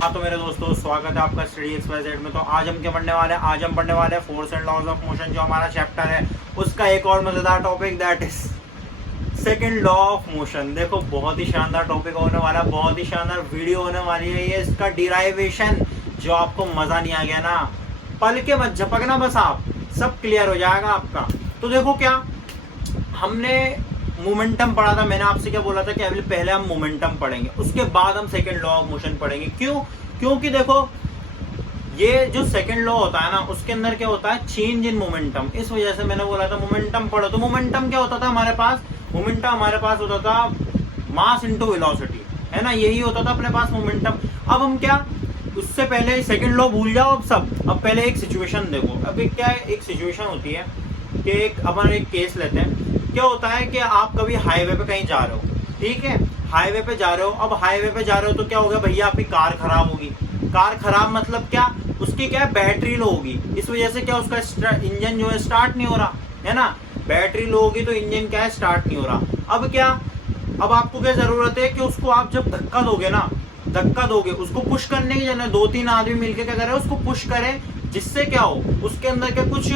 हाँ तो मेरे दोस्तों, स्वागत है आपका स्टडी XYZ में। तो आज हम क्या पढ़ने वाले हैं? आज हम पढ़ने वाले हैं force and laws of motion, जो हमारा चैप्टर है उसका एक और मजेदार topic, that is second law of motion. देखो बहुत ही शानदार टॉपिक होने वाला है, बहुत ही शानदार वीडियो होने वाली है ये। इसका डिराइवेशन जो आपको मजा नहीं आ गया ना, पल के मत झपकना, बस आप सब क्लियर हो जाएगा आपका। तो देखो क्या हमने मोमेंटम पढ़ा था, मैंने आपसे क्या बोला था कि अभी पहले हम मोमेंटम पढ़ेंगे, उसके बाद हम सेकंड लॉ ऑफ मोशन पढ़ेंगे। क्यों? क्योंकि देखो ये जो सेकंड लॉ होता है ना, उसके अंदर क्या होता है, चेंज इन मोमेंटम। इस वजह से मैंने बोला था मोमेंटम पढ़ो। तो मोमेंटम क्या होता था हमारे पास? मोमेंटम हमारे पास होता था मास इंटू वेलोसिटी, है ना, यही होता था अपने पास मोमेंटम। अब हम क्या, उससे पहले सेकंड लॉ भूल जाओ अब सब। अब पहले एक सिचुएशन देखो। अब क्या है, एक सिचुएशन होती है कि एक अपन एक केस लेते हैं। क्या होता है कि आप कभी हाईवे पे कहीं जा रहे हो, ठीक है, हाईवे पे जा रहे हो। अब हाईवे पे जा रहे हो तो क्या होगा भैया, आपकी कार खराब होगी। कार खराब मतलब क्या, उसकी क्या है, बैटरी लो होगी। इस वजह से क्या उसका इंजन जो है स्टार्ट नहीं हो रहा, है ना। बैटरी लो होगी तो इंजन क्या है, स्टार्ट नहीं हो रहा। अब क्या, अब आपको क्या जरूरत है कि उसको आप जब धक्का दोगे ना, धक्का दोगे उसको पुश करने की जगह दो तीन आदमी मिलकर क्या करें, उसको पुश करें, जिससे क्या हो, उसके अंदर क्या कुछ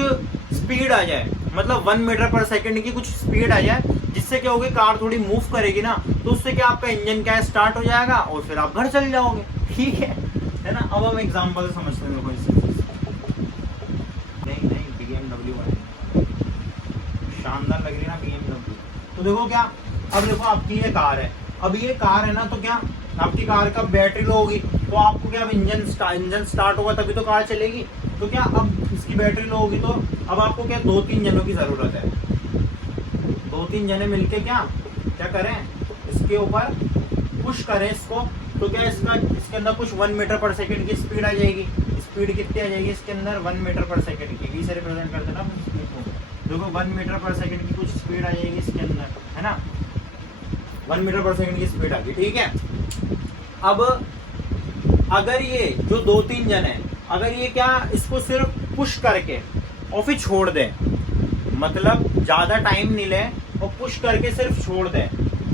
स्पीड आ जाए, मतलब 1 मीटर पर सेकंड की कुछ स्पीड आ जाए, जिससे क्या होगी, कार थोड़ी मूव करेगी ना, तो उससे क्या आपका इंजन क्या है, स्टार्ट हो जाएगा और फिर आप घर चल जाओगे। ठीक है ना। अब हम एग्जांपल से समझते हैं। नहीं BMW वाले शानदार लग रही है ना BMW। तो देखो क्या, अब देखो आपकी ये कार है, अब ये कार है ना, तो क्या आपकी कार का बैटरी लो होगी, तो आपको क्या, अब इंजन स्टार्ट होगा तभी तो कार चलेगी। तो क्या अब इसकी बैटरी लो होगी, तो अब आपको क्या, 2-3 जनों की जरूरत है। 2-3 जने मिलके क्या करें, इसके ऊपर पुश करें इसको। तो क्या इसके अंदर कुछ 1 मीटर पर सेकंड की स्पीड आ जाएगी। स्पीड कितनी आ जाएगी इसके अंदर, 1 मीटर पर सेकंड की, V से रिप्रेजेंट करते ना स्पीड को। देखो 1 मीटर पर सेकंड की कुछ स्पीड आ जाएगी इसके अंदर, है ना, 1 मीटर पर सेकंड की स्पीड आ गई। ठीक है। अब अगर ये जो 2-3 जन है, अगर ये क्या, इसको सिर्फ पुश करके और फिर छोड़ दे, मतलब ज्यादा टाइम नहीं ले और पुश करके सिर्फ छोड़ दे,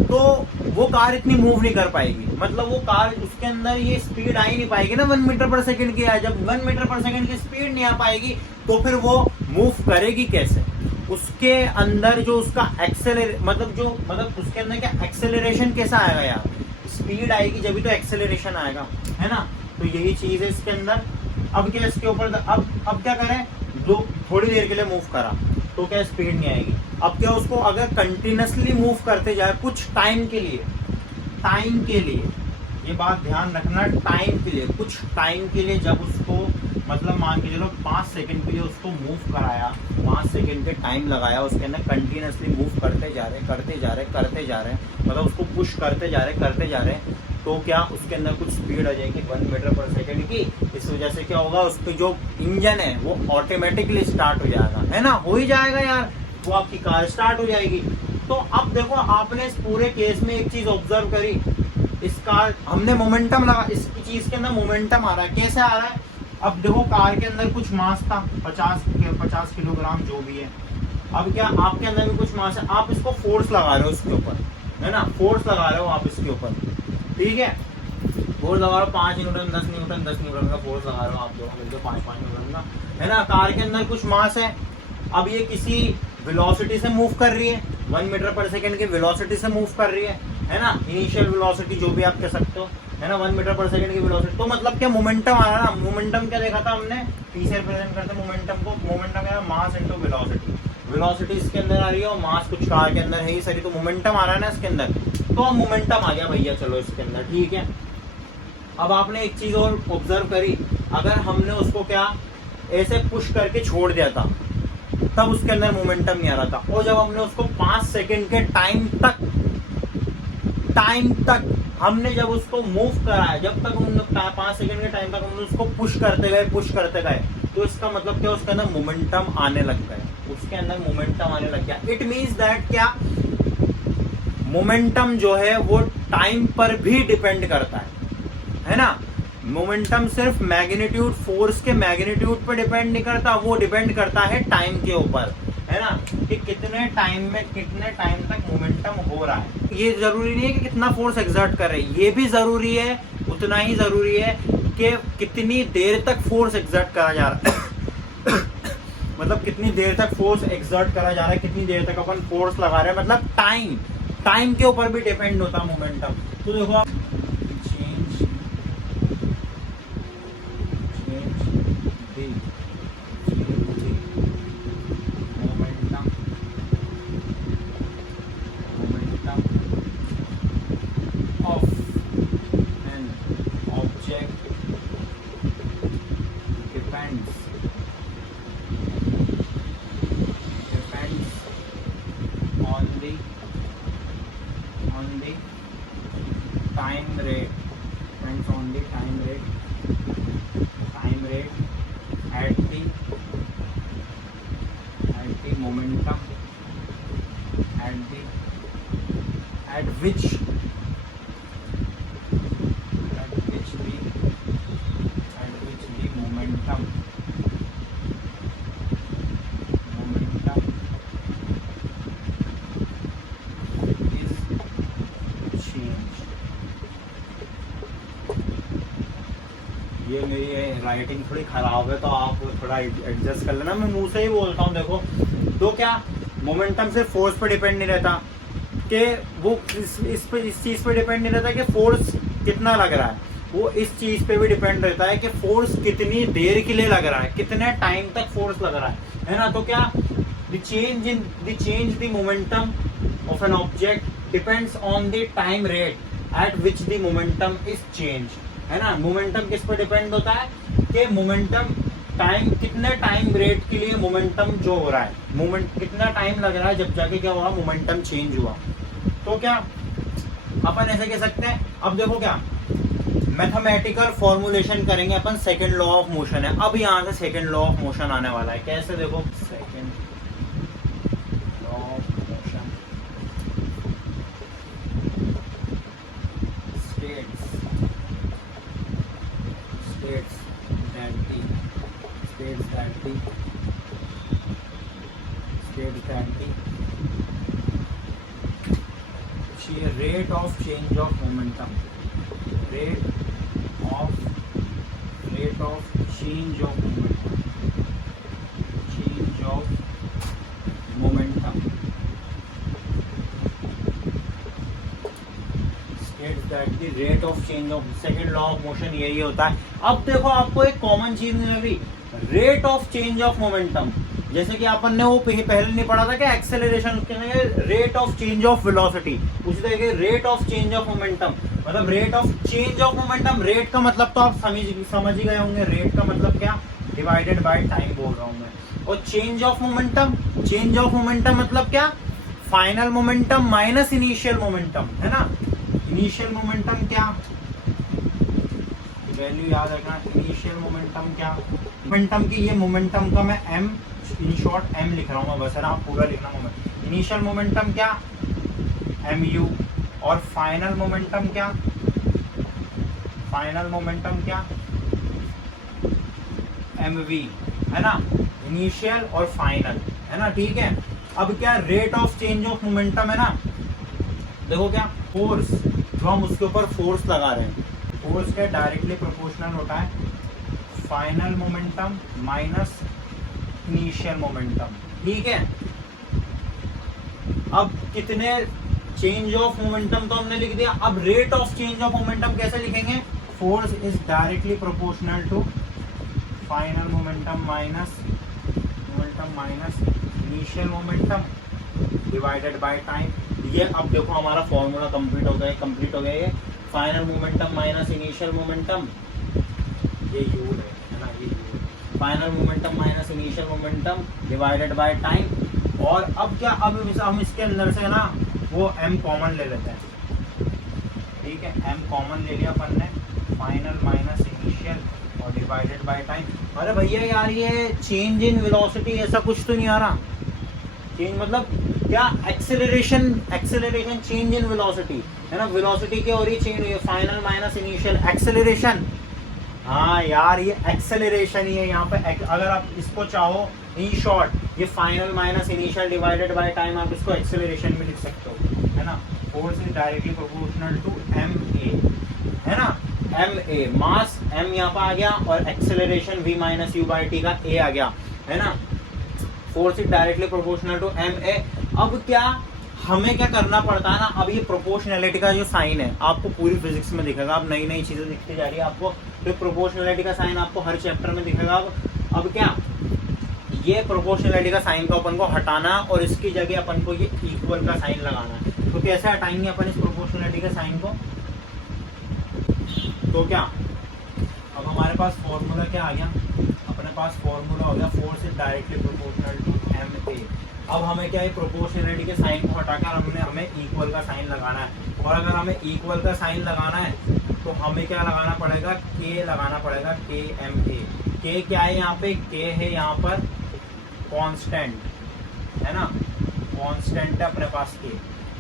तो वो कार इतनी मूव नहीं कर पाएगी। मतलब वो कार, उसके अंदर ये स्पीड आ ही नहीं पाएगी ना, 1 मीटर पर सेकंड की है। जब 1 मीटर पर सेकंड की स्पीड नहीं आ पाएगी तो फिर वो मूव करेगी कैसे? उसके अंदर जो उसका मतलब उसके अंदर क्या एक्सेलरेशन कैसा आएगा यार, स्पीड आएगी जब भी तो एक्सेलरेशन आएगा, है ना। तो यही चीज है इसके अंदर। अब क्या, इसके ऊपर अब क्या करें, दो थोड़ी देर के लिए मूव करा तो क्या स्पीड नहीं आएगी। अब क्या, उसको अगर कंटिन्यूसली मूव करते जाए कुछ टाइम के लिए, ये बात ध्यान रखना, टाइम के लिए, कुछ टाइम के लिए, जब उसको मतलब मान के चलो 5 सेकंड के लिए उसको मूव कराया, 5 सेकंड के टाइम लगाया, उसके अंदर कंटिन्यूसली मूव करते जा रहे, मतलब उसको पुश करते जा रहे, तो क्या उसके अंदर कुछ स्पीड आ जाएगी 1 मीटर पर सेकंड की। इस वजह से क्या होगा, उसके जो इंजन है वो ऑटोमेटिकली स्टार्ट हो जाएगा, है ना, हो ही जाएगा यार, वो आपकी कार स्टार्ट हो जाएगी। तो अब देखो, आपने इस पूरे केस में एक चीज ऑब्जर्व करी, इस कार हमने मोमेंटम लगा, इस चीज के अंदर मोमेंटम आ रहा है, कैसे आ रहा है? अब देखो कार के अंदर कुछ मास था, 50 किलोग्राम जो भी है। अब क्या, आपके अंदर भी कुछ मास है, आप इसको फोर्स लगा रहे हो इसके ऊपर, है ना, फोर्स लगा रहे हो आप इसके ऊपर, ठीक है, फोर्स लगा रहे हो 5 न्यूटन, 10 न्यूटन का फोर्स लगा रहे हो आप दोनों मिलकर, 5 न्यूटन का, है ना। कार के अंदर कुछ मास है। अब ये किसी वेलोसिटी से मूव कर रही है, 1 मीटर पर सेकंड की वेलोसिटी से मूव कर रही है ना, इनिशियल वेलोसिटी जो भी आप कह सकते हो, है ना, 1 मीटर पर सेकंड की वेलोसिटी। तो मतलब क्या, मोमेंटम आ रहा है ना। मोमेंटम क्या देखा था हमने, P से रिप्रेजेंट करते मोमेंटम को। मोमेंटम क्या है, मास इनटू वेलोसिटी। वेलोसिटी इसके अंदर आ रही है और मास कुछ कार के अंदर है ही सही, तो मोमेंटम आ रहा है ना इसके अंदर। तो मोमेंटम आ गया भैया, चलो इसके अंदर, ठीक है। अब आपने एक चीज और ऑब्जर्व करी, अगर हमने उसको क्या ऐसे पुश करके छोड़ दिया था, तब उसके अंदर मोमेंटम नहीं आ रहा था। और जब हमने उसको 5 सेकंड के टाइम तक हमने जब उसको मूव कराया, जब तक हमने 5 सेकंड के टाइम तक हमने उसको पुश करते गए, तो इसका मतलब क्या, उसके अंदर मोमेंटम आने लग गया। इट मींस दैट क्या, मोमेंटम जो है वो टाइम पर भी डिपेंड करता है ना। मोमेंटम सिर्फ मैग्नीट्यूड, फोर्स के मैग्नीट्यूड पर डिपेंड नहीं करता, वो डिपेंड करता है टाइम के ऊपर, है ना, कि कितने टाइम तक मोमेंटम हो रहा है। ये जरूरी नहीं है कि कितना फोर्स एक्सर्ट कर रहे हैं, ये भी जरूरी है, उतना ही जरूरी है कि कितनी देर तक फोर्स एग्जर्ट करा जा रहा है मतलब कितनी देर तक फोर्स एग्जर्ट करा जा रहा है, कितनी देर तक अपन फोर्स लगा रहे हैं, मतलब टाइम के ऊपर भी डिपेंड होता है मोमेंटम। तो देखो आप change momentum of an object depends on the time rate, depends on the time rate at the momentum at which the momentum ये मेरी राइटिंग थोड़ी खराब है तो आप थोड़ा एडजस्ट कर लेना, मैं मुंह से ही बोलता हूँ। देखो तो क्या मोमेंटम सिर्फ फोर्स पे डिपेंड नहीं रहता कि वो इस चीज पे डिपेंड नहीं रहता कि फोर्स कितना लग रहा है, वो इस चीज पे भी डिपेंड रहता है कि फोर्स कितनी देर के लिए लग रहा है, कितने टाइम तक फोर्स लग रहा है ना। तो क्या the change the momentum of an object depends on the time rate at which the momentum is change, है ना। मोमेंटम किस पर डिपेंड होता है कि मोमेंटम टाइम, कितने टाइम रेट के लिए मोमेंटम जो हो रहा है, मोमेंट कितना टाइम लग रहा है जब जाके क्या हुआ, मोमेंटम चेंज हुआ। तो क्या अपन ऐसे कह सकते हैं, अब देखो क्या मैथमेटिकल फॉर्मुलेशन करेंगे अपन, सेकंड लॉ ऑफ मोशन है। अब यहाँ से सेकंड लॉ ऑफ मोशन आने वाला है। कैसे, देखो second law of motion states that the rate of change of momentum rate of change of momentum states that the rate of change of second law of motion यही होता है। अब देखो आपको एक कॉमन चीज नहीं लग रही, rate of change of momentum, जैसे कि अपन ने वो पहले नहीं पढ़ा था कि एक्सेलरेशन, उसके rate of change of velocity, उसी तरह के rate of change of momentum, मतलब rate of change of momentum. Rate का मतलब तो आप समझ ही गए होंगे, रेट का मतलब क्या, डिवाइडेड बाय टाइम बोल रहा हूं मैं। और चेंज ऑफ मोमेंटम मतलब क्या, final momentum minus initial momentum, है ना। इनिशियल मोमेंटम क्या, वैल्यू याद रखना, इनिशियल मोमेंटम क्या, मोमेंटम की, ये मोमेंटम का मैं m इन शॉर्ट m लिख रहा हूँ मैं, बस है ना, आप पूरा लिखना मोमेंट। इनिशियल मोमेंटम क्या, mu, और फाइनल मोमेंटम क्या, mv, है ना। इनिशियल और फाइनल, है ना, ठीक है। अब क्या, rate of change of momentum है ना, देखो क्या, फोर्स जो हम उसके ऊपर फोर्स लगा रहे हैं, फोर्स का डायरेक्टली प्रोपोर्शनल होता है final momentum minus initial momentum, ठीक है। अब कितने चेंज ऑफ मोमेंटम तो हमने लिख दिया, अब rate of change of momentum कैसे लिखेंगे, force is directly proportional to final momentum minus initial momentum divided by time. ये अब देखो हमारा फॉर्मूला कंप्लीट हो गया ये final momentum minus initial momentum, ये यू है ना, ये final momentum minus initial momentum divided by time. और अब क्या, अब हम इसके अंदर से ना वो m कॉमन ले लेते हैं, ठीक है। m कॉमन ले लिया अपन ने, फाइनल माइनस इनिशियल और डिवाइडेड बाय टाइम। अरे भैया यार ये चेंज इन वेलोसिटी ऐसा कुछ तो नहीं आ रहा, चेंज मतलब क्या, एक्सेलरेशन चेंज इन वेलोसिटी, है ना, वेलोसिटी की और ही चेंज हुई है, फाइनल माइनस इनिशियल एक्सेलरेशन। हाँ यार ये एक्सेलरेशन ही है यहाँ पे, अगर आप इसको चाहो इन शॉर्ट ये final minus initial divided by time, आप इसको एक्सेलरेशन में लिख सकते हो, है ना। Force is directly proportional to ma, है ना। एम ए, मास एम यहाँ पर आ गया और acceleration v minus u by t का a आ गया, है ना। Force is directly proportional to M a. अब क्या हमें क्या करना पड़ता है ना, अब ये प्रोपोर्शनैलिटी का जो साइन है आपको पूरी फिजिक्स में दिखेगा, अब नई नई चीजें दिखती जा रही है आपको, तो प्रोपोर्शनैलिटी का साइन आपको हर चैप्टर में दिखेगा। अब क्या ये प्रोपोर्शनैलिटी का साइन को अपन को हटाना और इसकी जगह अपन को ये इक्वल का साइन लगाना है। तो कैसे हटाएंगे अपन इस प्रोपोर्शनैलिटी के साइन को, तो क्या अब हमारे पास फॉर्मूला क्या आ गया, अपने पास फॉर्मूला हो गया force is directly proportional to M a. अब हमें क्या है प्रोपोर्शनैलिटी के साइन को हटाकर हमें इक्वल का साइन लगाना है, और अगर हमें इक्वल का साइन लगाना है तो हमें क्या लगाना पड़ेगा, के लगाना पड़ेगा, के एम ए। के क्या है यहाँ पे, के है यहाँ पर कांस्टेंट, है ना, कांस्टेंट है अपने पास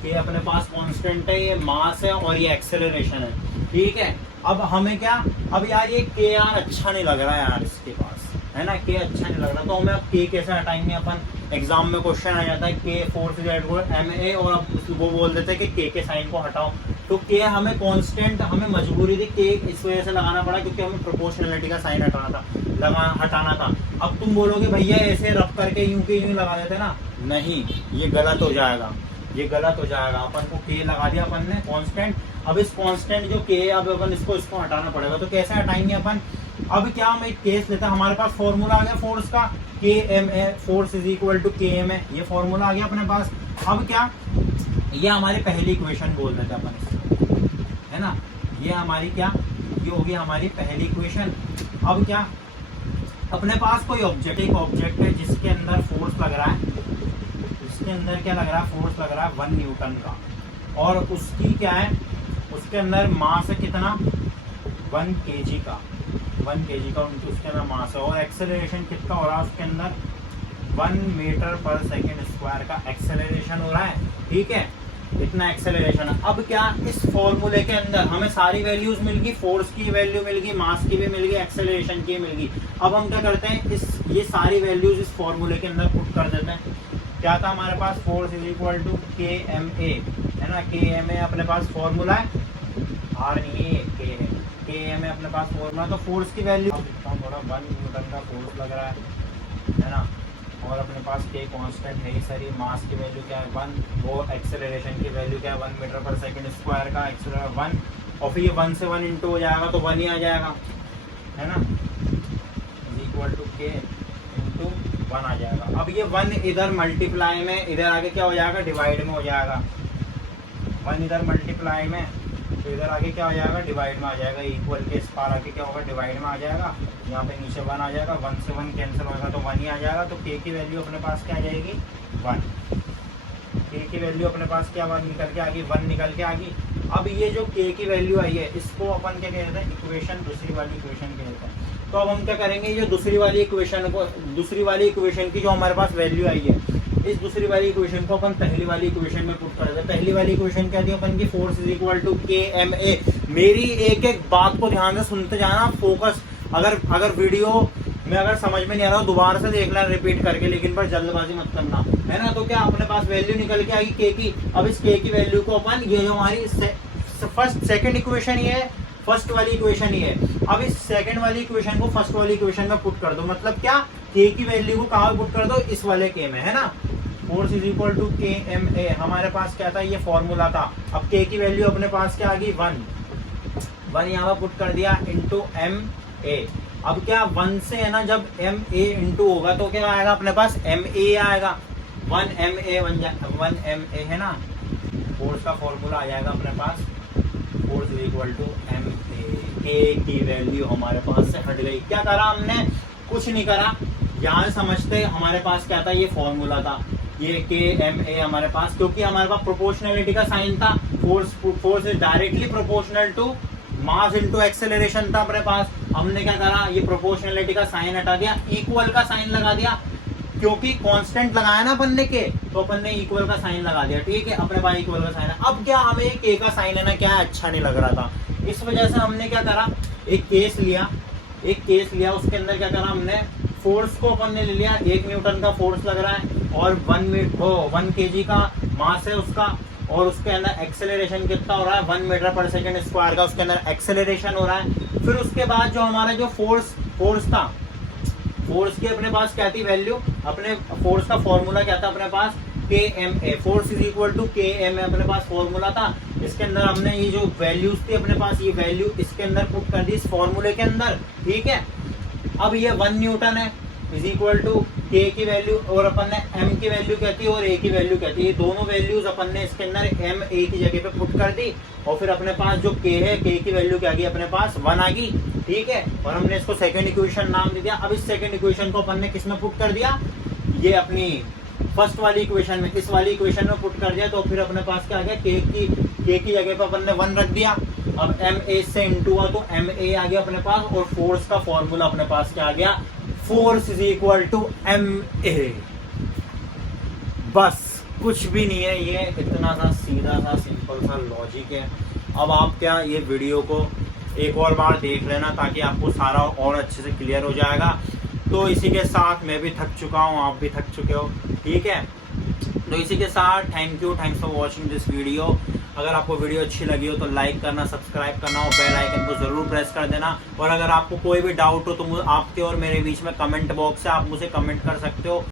के अपने पास कांस्टेंट है, ये मास है और ये एक्सेलरेशन है, ठीक है। अब हमें क्या, अब यार ये के यार अच्छा नहीं लग रहा है यार इसके पास, है ना, के अच्छा नहीं लग रहा, तो हमें अब के कैसे हटाएंगे अपन, एग्जाम में क्वेश्चन आ जाता है के force is equal m a, और अब वो बोल देते हैं कि के साइन को हटाओ, तो के हमें कांस्टेंट, हमें मजबूरी थी के इस वजह से लगाना पड़ा क्योंकि हमें प्रोपोर्शनैलिटी का साइन हटाना था। अब तुम बोलोगे भैया ऐसे रब करके यूं के यूं लगा देते ना, नहीं, ये गलत हो जाएगा, ये गलत हो जाएगा। अपन को के लगा दिया अपन ने कांस्टेंट, अब इस कांस्टेंट जो के है अब अपन इसको हटाना पड़ेगा, तो कैसे हटाएंगे अपन। अब क्या हम एक केस लेते हैं, हमारे पास फॉर्मूला आ गया फोर्स का, के m a, force is equal to के एम ए, ये फॉर्मूला आ गया अपने पास। अब क्या, ये हमारी पहली इक्वेशन बोल देते हैं अपन इसको, है ना, ये हमारी क्या, ये होगी हमारी पहली इक्वेशन। अब क्या, अपने पास कोई ऑब्जेक्ट, एक ऑब्जेक्ट है जिसके अंदर फोर्स लग रहा है, इसके अंदर क्या लग रहा है, फोर्स लग रहा है 1 न्यूटन का, और उसकी क्या है, उसके अंदर मास है कितना, 1 kg का, 1 kg का उसके अंदर मास है, और एक्सेलरेशन कितना हो रहा है उसके अंदर, 1 मीटर पर सेकेंड स्क्वायर का एक्सेलरेशन हो रहा है, ठीक है, इतना एक्सेलरेशन है। अब क्या, इस फॉर्मूले के अंदर हमें सारी वैल्यूज मिल गई, फोर्स की वैल्यू मिल गई, मास की भी मिल गई, एक्सेलरेशन की मिल गई। अब हम क्या करते हैं, ये सारी वैल्यूज इस फॉर्मूले के अंदर पुट कर देते हैं। क्या था हमारे पास, फोर्स इज इक्वल टू के एम ए, है ना, के एम ए अपने पास फॉर्मूला है, आर ये के एम ए अपने पास फॉर्मूला, तो फोर्स की वैल्यू थोड़ा 1 न्यूटन का फोर्स लग रहा है ना, और अपने पास के कांस्टेंट है ही सारी, मास की वैल्यू क्या है 1, वो एक्सेलरेशन की वैल्यू क्या है 1 मीटर पर सेकंड स्क्वायर का एक्सेलरेशन 1, और फिर ये 1 से 1 इंटू हो जाएगा तो 1 ही आ जाएगा, है ना, इक्वल टू के इंटू 1 आ जाएगा। अब ये 1 इधर मल्टीप्लाई में, इधर आगे क्या हो जाएगा, डिवाइड में हो जाएगा, 1 इधर मल्टीप्लाई में, तो इधर आगे क्या हो जाएगा, डिवाइड में आ जाएगा, इक्वल के इस पार आगे क्या होगा, डिवाइड में आ जाएगा, यहाँ पे नीचे 1 आ जाएगा, 1 से 1 कैंसिल होगा तो 1 ही आ जाएगा, तो के की वैल्यू अपने पास क्या आ जाएगी, 1, के की वैल्यू अपने पास क्या निकल के आ गई, 1 निकल के आ गई। अब ये जो के की वैल्यू आई है इसको अपन क्या कहते हैं, इक्वेशन, दूसरी वाली इक्वेशन कहते हैं। तो अब हम क्या करेंगे, ये दूसरी वाली इक्वेशन की जो हमारे पास वैल्यू आई है, इस दूसरी वाली इक्वेशन को अपन पहली वाली इक्वेशन में पुट कर देते हैं। पहली वाली इक्वेशन क्या थी अपन की, फोर्स इज इक्वल टू के एम ए। मेरी एक एक बात को ध्यान से सुनते जाना, फोकस, अगर वीडियो में अगर समझ में नहीं आ रहा दोबारा से देखना रिपीट करके, लेकिन पर जल्दबाजी मत करना, है ना। तो क्या अपने पास वैल्यू निकल के आएगी के की। अब इस के की वैल्यू को अपन, ये जो हमारी सेकंड इक्वेशन ये है, फर्स्ट वाली इक्वेशन ही है, अब इस सेकंड वाली इक्वेशन को फर्स्ट वाली इक्वेशन में पुट कर दो, मतलब क्या, के की वैल्यू को कहाँ पुट कर दो, इस वाले के में, है ना। फोर्स इज इक्वल टू के एम ए, हमारे पास क्या था, ये फॉर्मूला था। अब के की वैल्यू अपने पास क्या आ गई, 1 यहाँ पर पुट कर दिया इंटू एम ए। अब क्या 1 से है ना, जब एम ए इंटू होगा तो क्या आएगा अपने पास, एम ए आएगा, 1 एम ए है ना, फोर्स का फॉर्मूला आ जाएगा अपने पास, force is equal to M A. K की वैल्यू हमारे पास से हट गई। क्या करा हमने, कुछ नहीं करा, यहाँ समझते हमारे पास क्या था, ये फॉर्मूला था, ये के एम ए हमारे पास, क्योंकि हमारे पास प्रोपोर्शनैलिटी का साइन था, force is directly proportional to mass into acceleration था अपने पास। हमने क्या करा, ये प्रोपोर्शनैलिटी का साइन हटा दिया, इक्वल का साइन लगा दिया, क्योंकि कांस्टेंट लगाया ना अपन ने के, तो अपन ने इक्वल का साइन लगा दिया, ठीक है, अपने पास इक्वल का साइन है। अब क्या हमें के का साइन है ना, क्या अच्छा नहीं लग रहा था, इस वजह से हमने क्या करा, एक केस लिया, उसके अंदर क्या करा हमने, फोर्स को अपन ने ले लिया, 1 न्यूटन का फोर्स लग रहा है और 1 kg का मास है उसका, और उसके अंदर एक्सेलरेशन कितना हो रहा है 1 मीटर पर सेकंड स्क्वायर का उसके अंदर एक्सेलरेशन हो रहा है। फिर उसके बाद जो हमारा जो फोर्स था, फोर्स की अपने पास क्या थी वैल्यू, अपने फोर्स का फॉर्मूला क्या था अपने पास KMA, force is equal to KMA अपने पास फॉर्मूला था। इसके अंदर हमने ये जो वैल्यूज थी अपने पास, ये वैल्यू इसके अंदर पुट कर दी इस फॉर्मूले के अंदर, ठीक है। अब ये 1 न्यूटन है इज इक्वल टू K की वैल्यू और अपन ने M की वैल्यू क्या थी और A की वैल्यू क्या थी, ये दोनों वैल्यूज अपन ने इसके अंदर M A की जगह पे पुट कर दी और फिर अपने पास जो K है, K की वैल्यू क्या आ गई अपने पास 1 आ गई, ठीक है। और हमने इसको सेकंड इक्वेशन नाम दे दिया। अब इस सेकंड इक्वेशन को अपन ने किस में पुट कर दिया, ये अपनी फर्स्ट वाली इक्वेशन में, इस वाली इक्वेशन में पुट कर दिया। तो फिर अपने पास क्या आ गया, K की जगह पे अपन ने 1 रख दिया। अब MA से इंटू हुआ तो MA आ गया अपने पास और फोर्स का फॉर्मूला अपने पास क्या आ गया, force is equal to MA। बस कुछ भी नहीं है, ये इतना सा सीधा सा सिंपल सा लॉजिक है। अब आप क्या ये वीडियो को एक और बार देख लेना ताकि आपको सारा और अच्छे से क्लियर हो जाएगा। तो इसी के साथ मैं भी थक चुका हूँ, आप भी थक चुके हो, ठीक है। तो इसी के साथ thanks for watching this video. अगर आपको वीडियो अच्छी लगी हो तो लाइक करना, सब्सक्राइब करना और बेल आइकन को जरूर प्रेस कर देना। और अगर आपको कोई भी डाउट हो तो आपके और मेरे बीच में कमेंट बॉक्स है, आप मुझे कमेंट कर सकते हो।